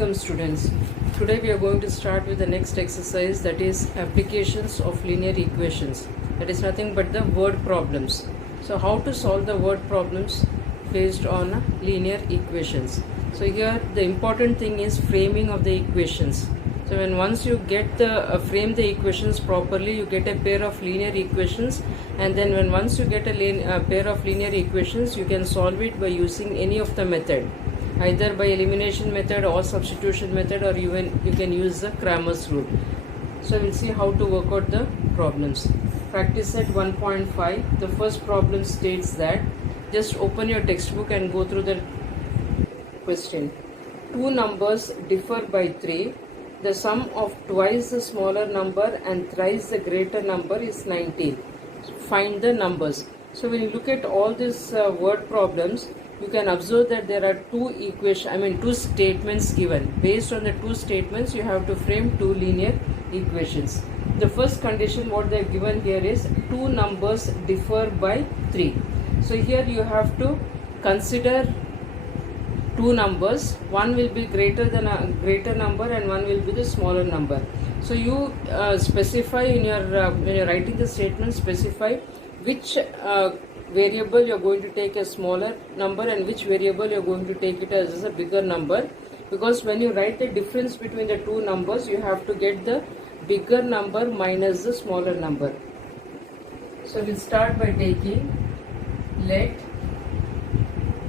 Welcome students. Today we are going to start with the next exercise, that is applications of linear equations. That is nothing but the word problems. So how to solve the word problems based on linear equations. So here the important thing is framing of the equations. So when once you get the frame the equations properly, you get a pair of linear equations, and then when once you get a pair of linear equations, you can solve it by using any of the method, either by elimination method or substitution method, or even you can use the Cramer's rule. So we'll see how to work out the problems. Practice set 1.5. The first problem states that, just open your textbook and go through the question. Two numbers differ by 3. The sum of twice the smaller number and thrice the greater number is 19. Find the numbers. So when you look at all these word problems, you can observe that there are two statements given. Based on the two statements, you have to frame two linear equations. The first condition what they have given here is two numbers differ by 3. So here you have to consider two numbers. One will be greater than a greater number and one will be the smaller number. So you specify in your when you're writing the statement, specify which variable you're going to take a smaller number and which variable you're going to take it as a bigger number, because when you write the difference between the two numbers, you have to get the bigger number minus the smaller number. So we'll start by taking, let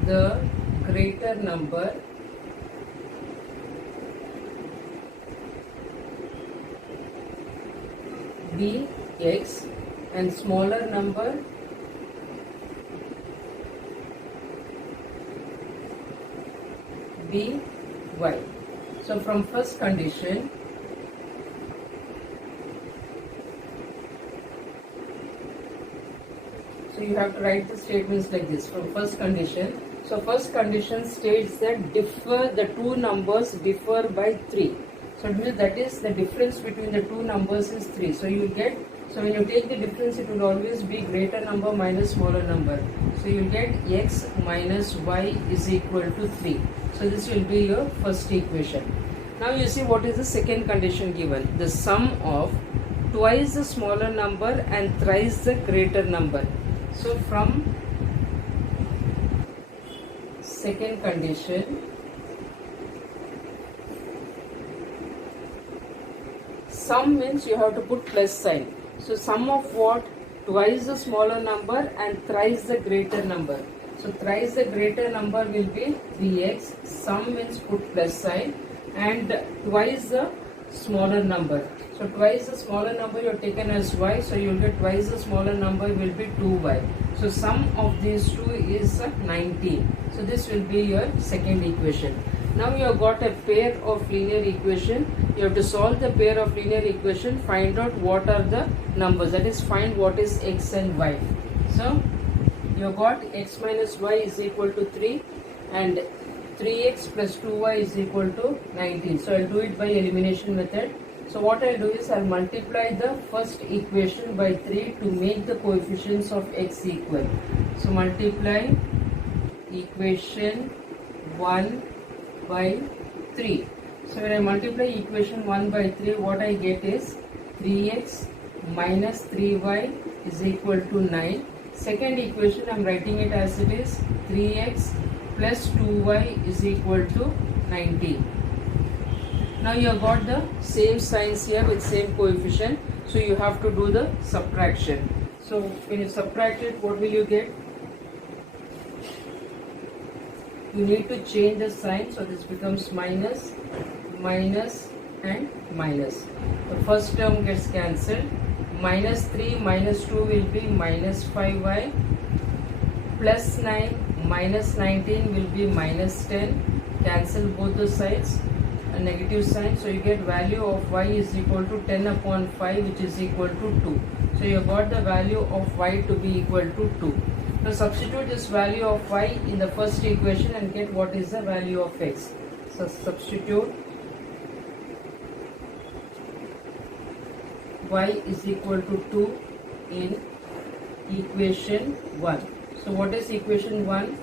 the greater number be x and smaller number be y. So from first condition, so you have to write the statements like this. From first condition, so first condition states that the two numbers differ by 3. So it means that is the difference between the two numbers is 3. So you will get, so when you take the difference, it will always be greater number minus smaller number. So you will get x minus y is equal to 3. So this will be your first equation. Now you see what is the second condition given. The sum of twice the smaller number and thrice the greater number. So from second condition, sum means you have to put plus sign. So sum of what? Twice the smaller number and thrice the greater number. So thrice the greater number will be 3x. Sum means put plus sign, and twice the smaller number. So twice the smaller number you have taken as y, so you will get twice the smaller number will be 2y. So sum of these two is 19. So this will be your second equation. Now you have got a pair of linear equation. You have to solve the pair of linear equation, find out what are the numbers, that is find what is x and y. So you have got x minus y is equal to 3 and 3x plus 2y is equal to 19. So I'll do it by elimination method. So what I'll do is I'll multiply the first equation by 3 to make the coefficients of x equal. So multiply equation 1 by 3. So when I multiply equation 1 by 3, what I get is 3x minus 3y is equal to 9. Second equation I am writing it as it is, 3x plus 2y is equal to 19. Now you have got the same signs here with same coefficient, so you have to do the subtraction. So when you subtract it, what will you get? You need to change the sign, so this becomes minus, minus and minus. The first term gets cancelled. Minus 3 minus 2 will be minus 5y, plus 9 minus 19 will be minus 10. Cancel both the sides, a negative sign, so you get value of y is equal to 10 upon 5, which is equal to 2. So you got the value of y to be equal to 2. Now substitute this value of y in the first equation and get what is the value of x. So substitute y is equal to 2 in equation 1. So what is equation 1?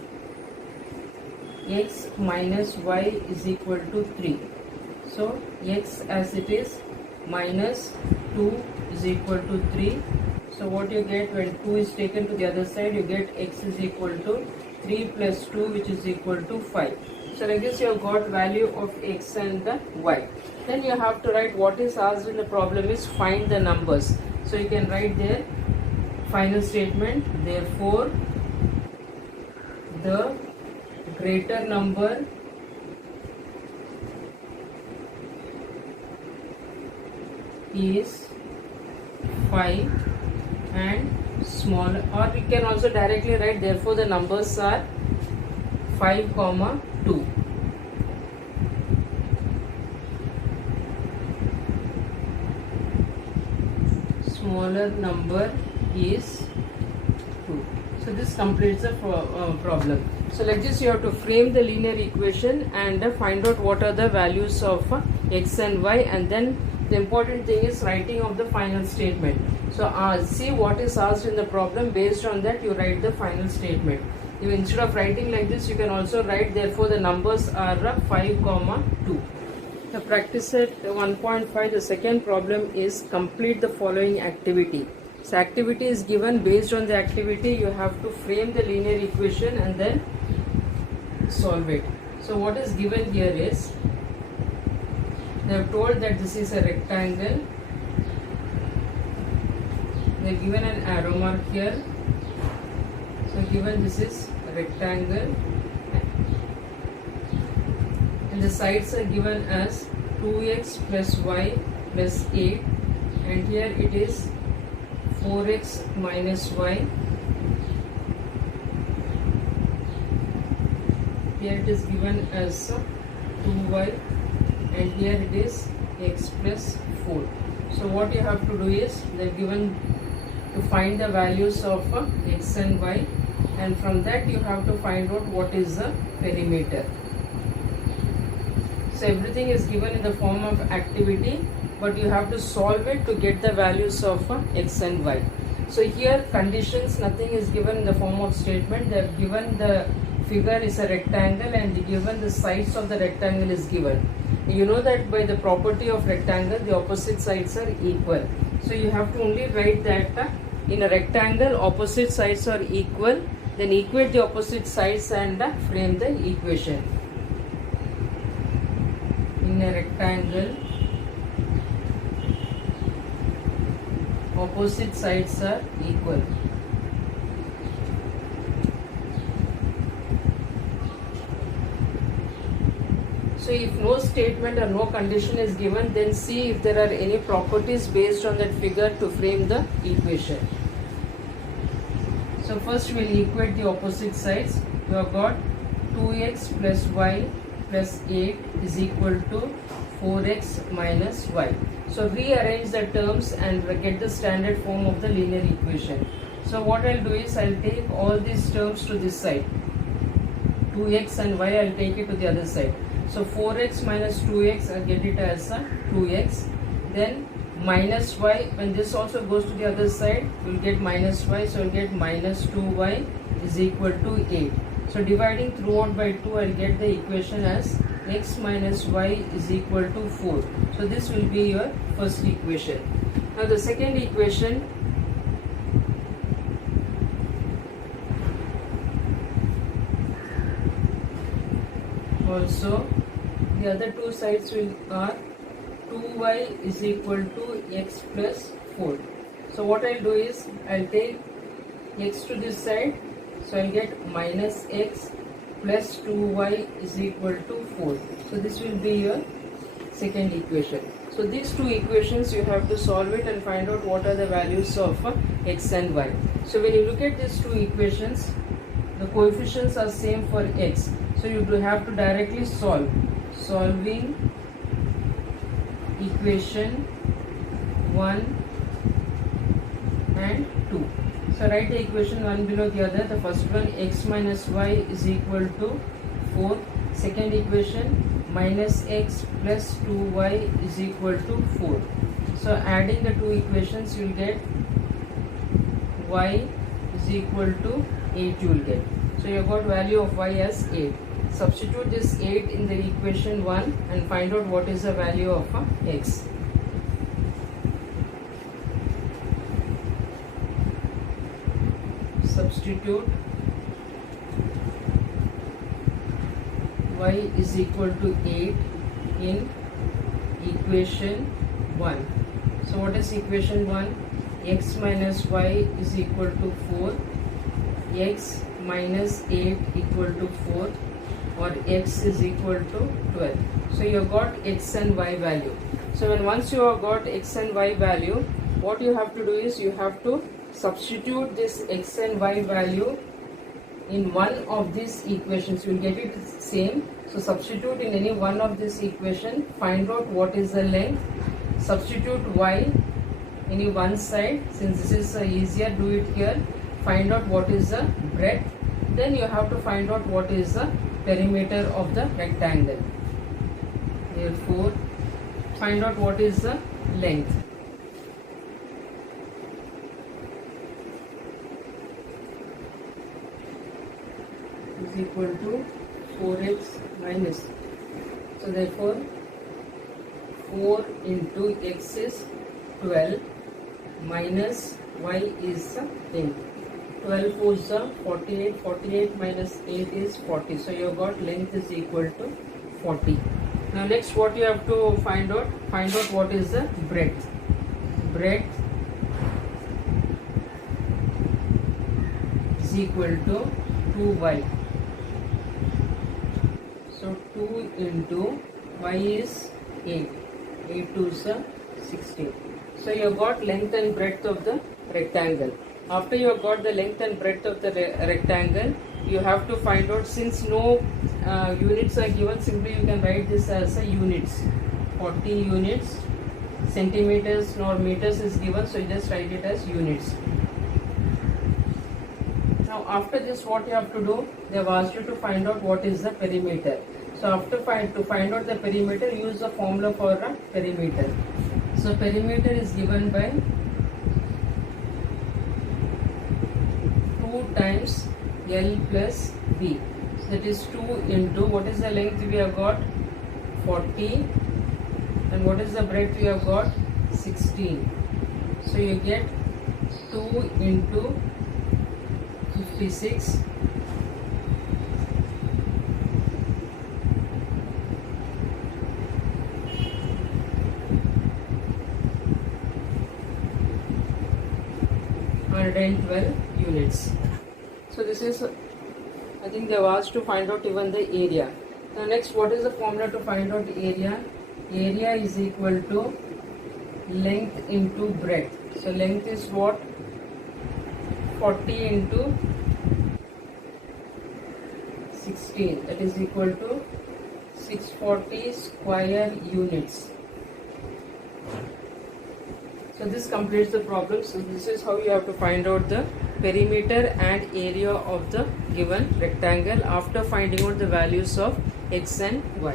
X minus y is equal to 3. So x as it is minus 2 is equal to 3. So what you get when 2 is taken to the other side, you get x is equal to 3 plus 2, which is equal to 5. So like this you have got value of x and the y. Then you have to write what is asked in the problem is find the numbers. So you can write there final statement, therefore the greater number is 5 and smaller, or we can also directly write therefore the numbers are 5 comma 2. Smaller number is 2. So this completes the problem. So like this you have to frame the linear equation and find out what are the values of x and y, and then the important thing is writing of the final statement. So see what is asked in the problem, based on that you write the final statement. Instead of writing like this, you can also write therefore the numbers are 5 comma 2. The practice set 1.5, the second problem is complete the following activity. So activity is given, based on the activity you have to frame the linear equation and then solve it. So what is given here is, they have told that this is a rectangle. They have given an arrow mark here. So given this is a rectangle and the sides are given as 2x plus y plus 8, and here it is 4x minus y. Here it is given as 2y, and here it is x plus 4. So what you have to do is, they are given to find the values of x and y, and from that you have to find out what is the perimeter. So everything is given in the form of activity, but you have to solve it to get the values of x and y. So here conditions, nothing is given in the form of statement. They have given the figure is a rectangle and given the sides of the rectangle is given. You know that by the property of rectangle the opposite sides are equal. So you have to only write that in a rectangle opposite sides are equal, then equate the opposite sides and frame the equation. In a rectangle opposite sides are equal. So if no statement or no condition is given, then see if there are any properties based on that figure to frame the equation. So first we will equate the opposite sides. We have got 2x plus y plus 8 is equal to 4x minus y. So rearrange the terms and get the standard form of the linear equation. So what I will do is, I will take all these terms to this side. 2x and y I will take it to the other side. So 4x minus 2x, I get it as 2x. Then minus y, when this also goes to the other side, we will get minus y. So I will get minus 2y is equal to 8. So dividing throughout by 2, I will get the equation as x minus y is equal to 4. So this will be your first equation. Now the second equation, also the other two sides are 2y is equal to x plus 4. So what I will do is, I will take x to this side. So I will get minus x plus 2y is equal to 4. So this will be your second equation. So these two equations you have to solve it and find out what are the values of x and y. So when you look at these two equations, the coefficients are same for x. So you do have to directly solve. Solving equation 1 and 2. So write the equation one below the other. The first one, x minus y is equal to 4. Second equation, minus x plus 2y is equal to 4. So adding the two equations, you will get y is equal to 8 you will get. So you have got value of y as 8. Substitute this 8 in the equation 1 and find out what is the value of x. Substitute y is equal to 8 in equation 1. So what is equation 1? X minus y is equal to 4, x minus 8 equal to 4, or x is equal to 12. So you have got x and y value. So once you have got x and y value, what you have to do is you have to substitute this x and y value in one of these equations. You will get it same. So substitute in any one of this equation, find out what is the length, substitute y in one side. Since this is easier, do it here. Find out what is the breadth. Then you have to find out what is the perimeter of the rectangle. Therefore, find out what is the length. Is equal to 4x minus. So therefore, 4 into x is 12 minus y is 10. 12 4s are 48. 48 minus 8 is 40. So you have got length is equal to 40. Now next what you have to find out what is the breadth. Breadth is equal to 2y. So 2 into y is 8. 8 2s are 16. So you have got length and breadth of the rectangle. After you have got the length and breadth of the rectangle, you have to find out, since no units are given, simply you can write this as a units. 40 units, centimeters nor meters is given, so you just write it as units. Now after this, what you have to do, they have asked you to find out what is the perimeter. So after to find out the perimeter, use the formula for a perimeter. So perimeter is given by 2 times L plus B. So that is 2 into, what is the length we have got? 40. And what is the breadth we have got? 16. So you get 2 into 56. And 12 units. So this is, I think they have asked to find out even the area. Now next, what is the formula to find out area? Area is equal to length into breadth. So length is what? 40 into 16. That is equal to 640 square units. So this completes the problem. So this is how you have to find out the perimeter and area of the given rectangle after finding out the values of x and y.